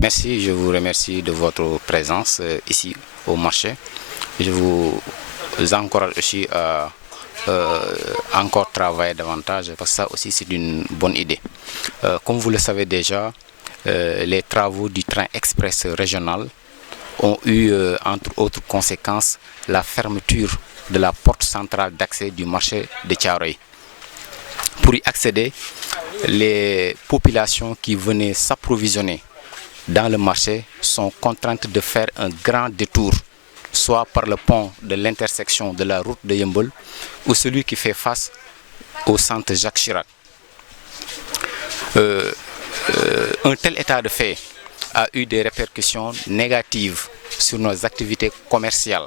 Merci, je vous remercie de votre présence ici au marché. Je vous encourage aussi à encore travailler davantage parce que ça aussi c'est une bonne idée. Comme vous le savez déjà, les travaux du train express régional ont eu entre autres conséquences la fermeture de la porte centrale d'accès du marché de Thiaroye. Pour y accéder, les populations qui venaient s'approvisionner dans le marché sont contraintes de faire un grand détour, soit par le pont de l'intersection de la route de Yeumbeul ou celui qui fait face au centre Jacques Chirac. Un tel état de fait a eu des répercussions négatives sur nos activités commerciales.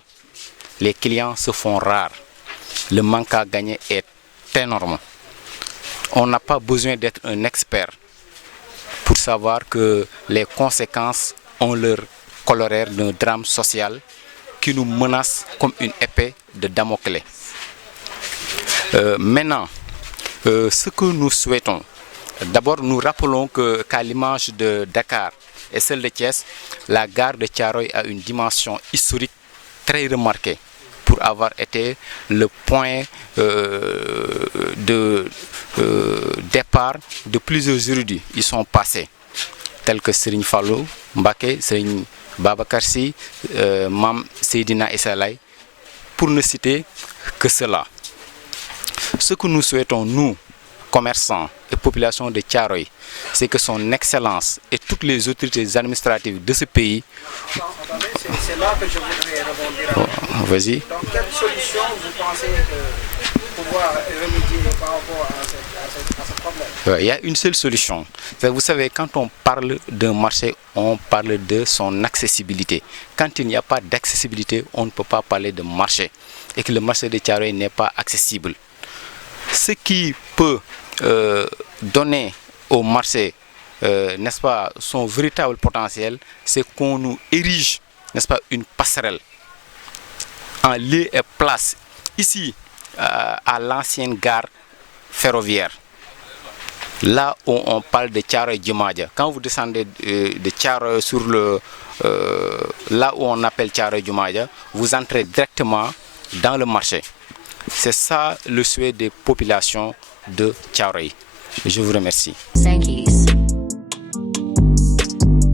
Les clients se font rares, le manque à gagner est énorme. On n'a pas besoin d'être un expert pour savoir que les conséquences ont leur corollaire d'un drame social qui nous menace comme une épée de Damoclès. Maintenant, ce que nous souhaitons, d'abord nous rappelons qu'à l'image de Dakar et celle de Thiès, la gare de Thiaroye a une dimension historique très remarquée pour avoir été le point de départ de plusieurs érudits. Ils sont passés, tels que Serigne Fallou Mbacké, Serigne Babacar Sy, Mame Seydina Issa Laye, pour ne citer que cela. Ce que nous souhaitons, nous, commerçants et populations de Thiaroye, c'est que son Excellence et toutes les autorités administratives de ce pays... C'est là que je voudrais rebondir. Vas-y. Donc, quelle solution vous pensez pouvoir remédier par rapport à ce problème? Il y a une seule solution. Vous savez, quand on parle d'un marché, on parle de son accessibilité. Quand il n'y a pas d'accessibilité, on ne peut pas parler de marché. Et que le marché de Thiaroye n'est pas accessible. Ce qui peut donner au marché, n'est-ce pas, son véritable potentiel, c'est qu'on nous érige, n'est-ce pas, une passerelle en lieu et place ici à l'ancienne gare ferroviaire. Là où on parle de Thiaroye Djumadia, quand vous descendez de Thiaroye sur le là où on appelle Thiaroye Djumadia, vous entrez directement dans le marché. C'est ça le souhait des populations de Thiaroye. Je vous remercie.